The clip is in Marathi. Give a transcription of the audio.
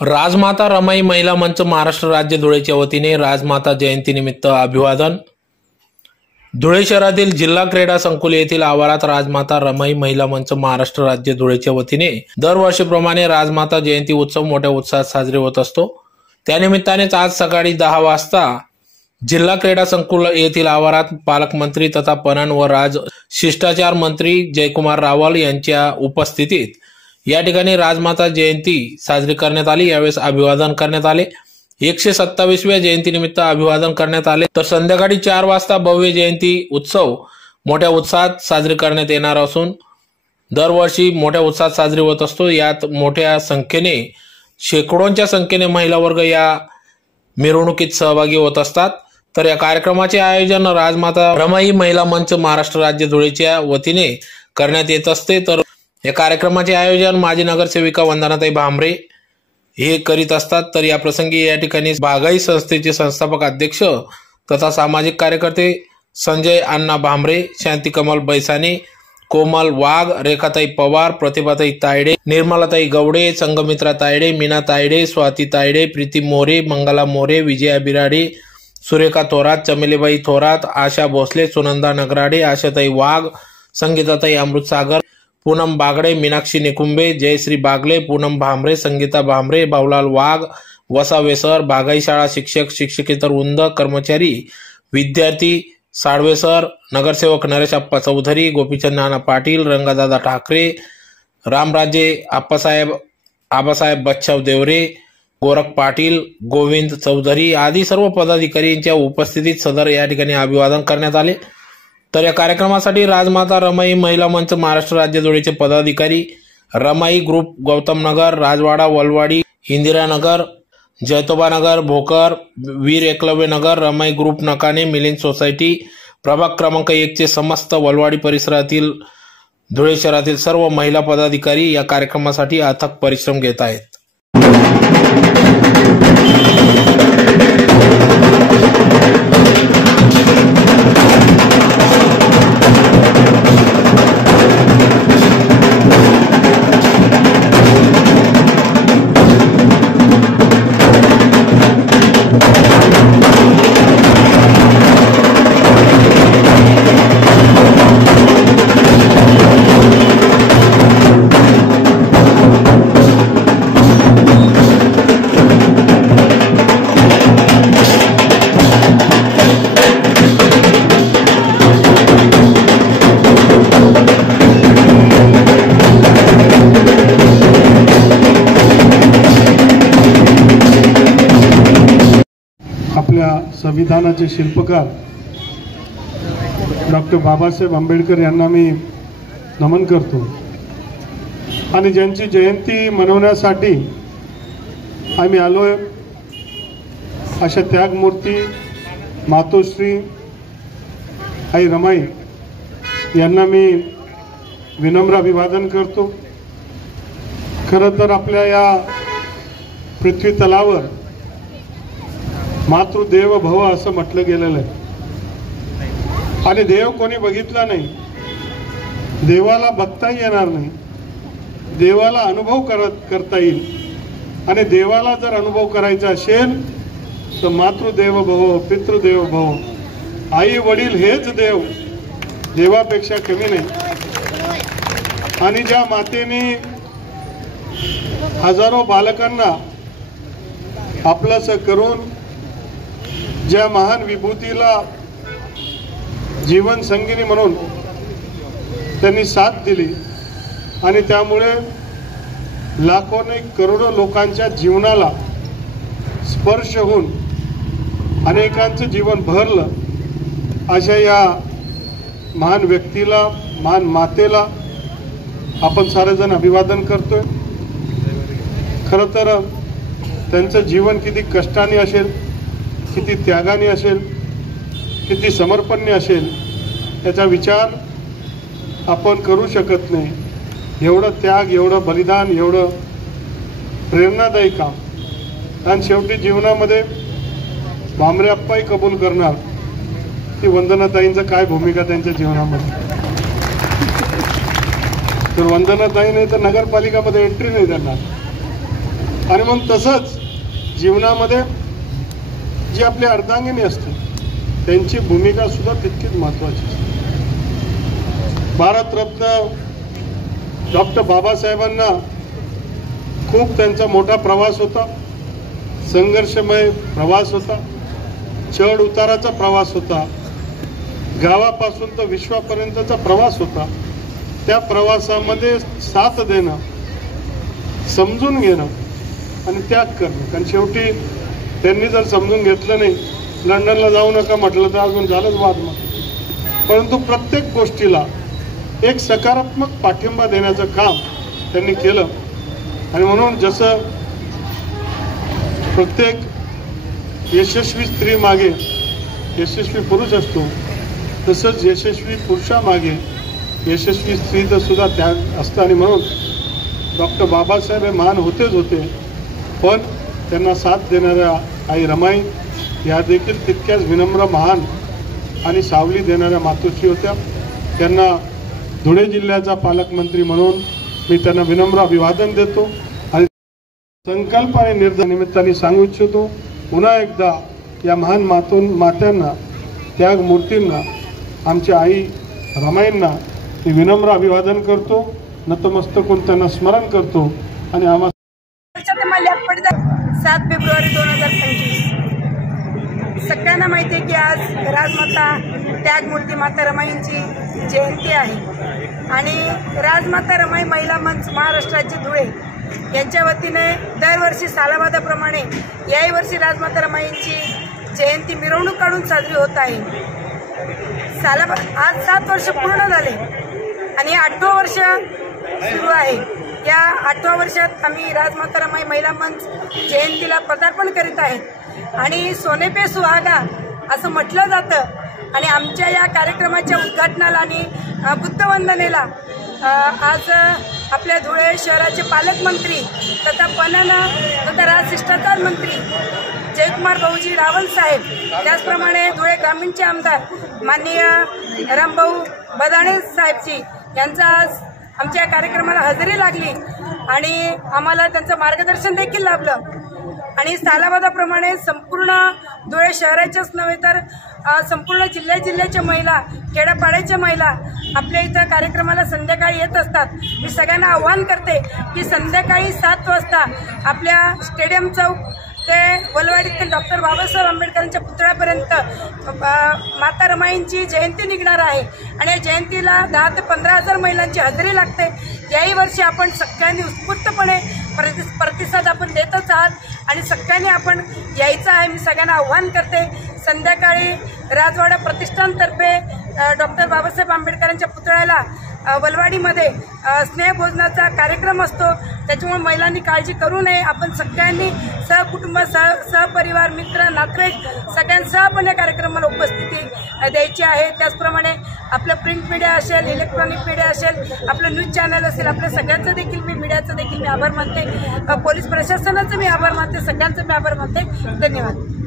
राजमाता रमाई महिला मंच महाराष्ट्र राज्य धुळेच्या वतीने राजमाता जयंतीनिमित्त अभिवादन। धुळे शहरातील जिल्हा क्रीडा संकुल येथील आवारात राजमाता रमाई महिला मंच महाराष्ट्र राज्य धुळेच्या वतीने दरवर्षीप्रमाणे राजमाता जयंती उत्सव मोठ्या उत्साहात साजरे होत असतो। त्यानिमित्तानेच आज सकाळी 10 वाजता जिल्हा क्रीडा संकुल येथील आवारात पालकमंत्री तथा पणन व राज शिष्टाचार मंत्री जयकुमार रावल यांच्या उपस्थितीत या ठिकाणी राजमाता जयंती साजरी करण्यात आली। यावेळेस अभिवादन करण्यात आले। 127व्या जयंतीनिमित्त अभिवादन करण्यात आले। तर संध्याकाळी 4 वाजता भव्य जयंती उत्सव मोठ्या उत्साहात साजरी करण्यात येणार असून दरवर्षी मोठ्या उत्साहात साजरी होत असतो। यात मोठ्या संख्येने शेकडोंच्या संख्येने महिला वर्ग या मिरवणुकीत सहभागी होत असतात। तर या कार्यक्रमाचे आयोजन राजमाता रमाई महिला मंच महाराष्ट्र राज्य धुळेच्या वतीने करण्यात येत असते। तर या कार्यक्रमाचे आयोजन माजी नगरसेविका वंदनाताई भांबरे हे करीत असतात। तर या प्रसंगी या ठिकाणी बागाई संस्थेचे संस्थापक अध्यक्ष तथा सामाजिक कार्यकर्ते संजय अण्णा भांबरे, शांती कमल बैसाने, कोमल वाघ, रेखाताई पवार, प्रतिभाताई तायडे, निर्मलाताई गवडे, संगमित्रा तायडे, मीना तायडे, स्वाती तायडे, प्रीती मोरे, मंगला मोरे, विजया बिराडे, सुरेखा थोरात, चमेलीबाई थोरात, आशा भोसले, सुनंदा नगराडे, आशाताई वाघ, संगीताताई अमृतसागर, पूनम बागडे, मीनाक्षी निकुंबे, जयश्री बागले, पूनम भांबरे, संगीता भांबरे, बावलाल वाघ, वसा वेसर, बागाई शाळा शिक्षक शिक्षकेतर वृंद, कर्मचारी, विद्यार्थी, साळवेसर, नगरसेवक नरेश अप्पा चौधरी, गोपीचंद नाना पाटील, रंगादादा ठाकरे, रामराजे आबासाहेब बच्छाव देवरे, गोरख पाटील, गोविंद चौधरी आदी सर्व पदाधिकारी यांच्या उपस्थितीत सदर या ठिकाणी अभिवादन करण्यात आले। तर या कार्यक्रमासाठी राजमाता रमाई महिला मंच महाराष्ट्र राज्य धुळेचे पदाधिकारी रमाई ग्रुप गौतम नगर, राजवाडा, वलवाडी, इंदिरानगर, जयतोबानगर, भोकर, वीर एकलव्य नगर, रमाई ग्रुप नकाने, मिलिंद सोसायटी, प्रभाग क्रमांक 1 चे समस्त वलवाडी परिसरातील धुळे शहरातील सर्व महिला पदाधिकारी या कार्यक्रमासाठी अथक परिश्रम घेत आहेत। आपल्या संविधानाचे शिल्पकार डॉक्टर बाबासाहेब आंबेडकर यांना मी नमन करतो आणि ज्यांची जयंती मनवण्यासाठी आम्ही आलोय अशा त्यागमूर्ती मातोश्री आई रमाई यांना मी विनम्र अभिवादन करतो। खरं तर आपल्या या पृथ्वी तलावर मातृदेव भव असं म्हटलं गेलेलं आहे आणि देव कोणी बघितला नाही, देवाला बघता येणार नाही, देवाला अनुभव करता येईल आणि देवाला जर अनुभव करायचा असेल तर मातृदेव भव, पितृदेव भव, आई वडील हेच देव, देवापेक्षा कमी नाही। आणि ज्या मातेने हजारो बालकांना आपलंसं करून ज्या महान विभूतीला जीवन संगिनी म्हणून त्यांनी साथ दिली आणि त्यामुळे लाखो नाही करोडो लोकांच्या जीवनाला स्पर्श होऊन अनेकांचं जीवन भरलं, अशा या महान व्यक्तीला, महान मातेला आपण सारेजण अभिवादन करतोय। खरं तर त्यांचं जीवन किती कष्टाने असेल, किती त्यागाने असेल, किती समर्पणाने असेल याचा विचार आपण करू शकत नाही। एवढं त्याग, एवढं बलिदान, एवढं प्रेरणादायी काम आणि शेवटी जीवनामध्ये भांबरे अप्पाही कबूल करणार की वंदनाताईंचं काय भूमिका त्यांच्या जीवनामध्ये। तर वंदनाताई नाही तर नगरपालिकामध्ये एंट्री नाही देणार। आणि मग तसंच जीवनामध्ये जी आपली अर्धांगिनी असते त्यांची भूमिका सुद्धा तितकीच महत्त्वाची असते. भारतरत्न डॉक्टर बाबासाहेबांना खूप त्यांचा मोठा प्रवास होता, संघर्षमय प्रवास होता, चढ उताराचा प्रवास होता, गावापासून तर विश्वापर्यंतचा प्रवास होता. त्या प्रवासामध्ये साथ देणं, समजून घेणं आणि त्याग करणं. कारण शेवटी त्यांनी जर समजून घेतलं नाही, लंडनला जाऊ नका म्हटलं तर अजून झालंच वाद मग. परंतु प्रत्येक गोष्टीला एक सकारात्मक पाठिंबा देण्याचं काम त्यांनी केलं. आणि म्हणून जसं प्रत्येक यशस्वी स्त्री मागे यशस्वी पुरुष असतो, तसंच यशस्वी पुरुषामागे यशस्वी स्त्रीचं सुद्धा त्याग असतं. आणि म्हणून डॉक्टर बाबासाहेब हे महान होतेच होते, पण त्यांना साथ देणाऱ्या आई रमाई या देखील तितक्याच विनम्र, महान आणि सावली देणाऱ्या मातोश्री होत्या. त्यांना धुळे जिल्ह्याचा पालकमंत्री म्हणून मी त्यांना विनम्र अभिवादन देतो. आणि संकल्प आणि निर्धार निमित्ताने सांगू इच्छितो, पुन्हा एकदा या महान मात्यांना, त्याग मूर्तींना, आमच्या आई रमाईंना मी विनम्र अभिवादन करतो, नतमस्तक होऊन त्यांना स्मरण करतो. आणि आम्हा 7 फेब्रुवारी 2025 सगळ्यांना माहिती आहे की आज राजमाता त्यागमूर्ती माता रमाईंची जयंती आहे. आणि राजमाता रमाई महिला मंच महाराष्ट्र राज्य धुळे यांच्या वतीने दरवर्षी सालाबादाप्रमाणे याही वर्षी राजमाता रमाईंची जयंती मिरवणूक काढून साजरी होत आहे. आज 7 वर्ष पूर्ण झाले आणि 8वं वर्ष सुरू आहे. या 8व्या वर्षात आम्ही राजमाता रमाई महिला मंच जयंतीला पदार्पण करीत आहेत. आणि सोने पे सुहागा असं म्हटलं जातं. आणि आमच्या या कार्यक्रमाच्या उद्घाटनाला आणि बुद्धवंदनेला आज आपल्या धुळे शहराचे पालकमंत्री तथा पणन तथा राजशिष्टाचार मंत्री जयकुमार भाऊजी रावल साहेब, त्याचप्रमाणे धुळे ग्रामीणचे आमदार माननीय रामभाऊ बदाणे साहेबजी यांचा आज आमच्या कार्यक्रमाला हजेरी लागली आणि आम्हाला त्यांचं मार्गदर्शन देखील लाभलं. आणि सालाबादाप्रमाणे संपूर्ण धुळे शहराच्याच नव्हे तर संपूर्ण जिल्ह्याच्या महिला, खेड्यापाड्याच्या महिला आपल्या इथं कार्यक्रमाला संध्याकाळी येत असतात. मी सगळ्यांना आव्हान करते की संध्याकाळी 7 वाजता आपल्या स्टेडियम चौक ते वलवाडीतील डॉक्टर बाबासाहेब आंबेडकरांच्या पुतळ्यापर्यंत माता रमाईंची जयंती निघणार आहे. आणि या जयंतीला 10 ते 15,000 महिलांची हजेरी लागते. याही वर्षी आपण सगळ्यांनी उत्स्फूर्तपणे प्रतिसाद आपण देतच आहात आणि सगळ्यांनी आपण यायचं आहे. मी सगळ्यांना आव्हान करते, संध्याकाळी राजवाडा प्रतिष्ठानतर्फे डॉक्टर बाबासाहेब आंबेडकरांच्या पुतळ्याला वलवाडीमध्ये स्नेहभोजनाचा कार्यक्रम असतो. त्याच्यामुळे महिलांनी काळजी करू नये. आपण सगळ्यांनी सहकुटुंब, सहपरिवार, मित्र, नातेवाईक सगळ्यांसह आपण या कार्यक्रमाला उपस्थिती द्यायची आहे. त्याचप्रमाणे आपलं प्रिंट मीडिया असेल, इलेक्ट्रॉनिक मीडिया असेल, आपलं न्यूज चॅनल असेल, आपल्या सगळ्यांचं देखील मीडियाचं देखील मी आभार मानते. पोलीस प्रशासनाचं मी आभार मानते, सगळ्यांचं मी आभार मानते. धन्यवाद.